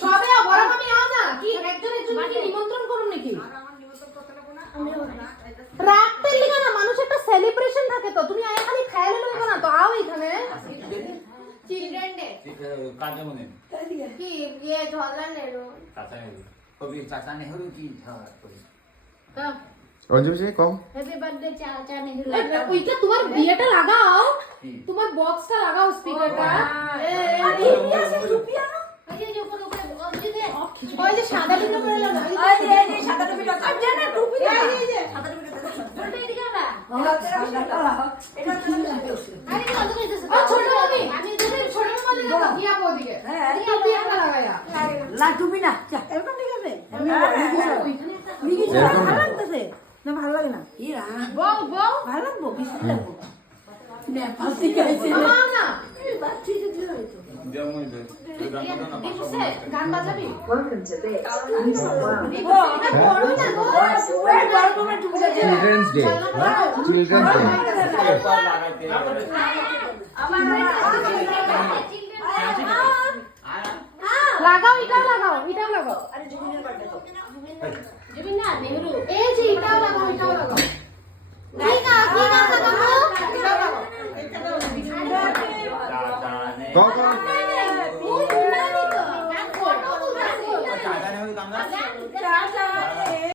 সবে বড় মামি নাও না কি একজন কি নিমন্ত্রণ করুন নাকি রাখতে লিগা না মানুষ একটা সেলিব্রেশন থাকে তো তুমি আয় খালি খাইলে লইব না তো আও এখানে চিলড্রেন ডে কাজে মনে কি ये ঝগড়া নেরো চাচা কবি চাচা নেহরু কি তা অঞ্জলি জি কম হ্যাপি বার্থডে চাচা নেহরু ওইটা তোমার বিয়েটা লাগাও তোমার বক্সটা লাগাও স্পিকারটা ওই যে সাদা টুপি পরলো না এই যে সাদা টুপি দাও আর জানা টুপি দাও এই যে সাদা টুপি দাও ওটা এদিকে না এটা তো আরে কি আদর দিতেছ ছোট আমি যদি ছোট মালি না দিয়া পো দিকে হ্যাঁ টুপি একটা লাগায়া লা টুপি না এরকম ঠিক আছে মিকি ভালো লাগতেছে না ভালো লাগে না ইরা বউ বউ ভালো লাগবো বেশি লাগবো না পাসি গাইছে মামা না বাচ্চি তো দিও হইতো যেমন দিছে গান বাজাবি Welcome to bed. এটা বড় না গো ওই বড় করে টুপি দাও চিলড্রেন্স ডে চিলড্রেন্স ডে আমার লাগাও এটাও লাগাও আরে জুবিনের বার্থডে তো জুবিন না নেহরু এই যে এটাও লাগাও কি গান লাগাবো কম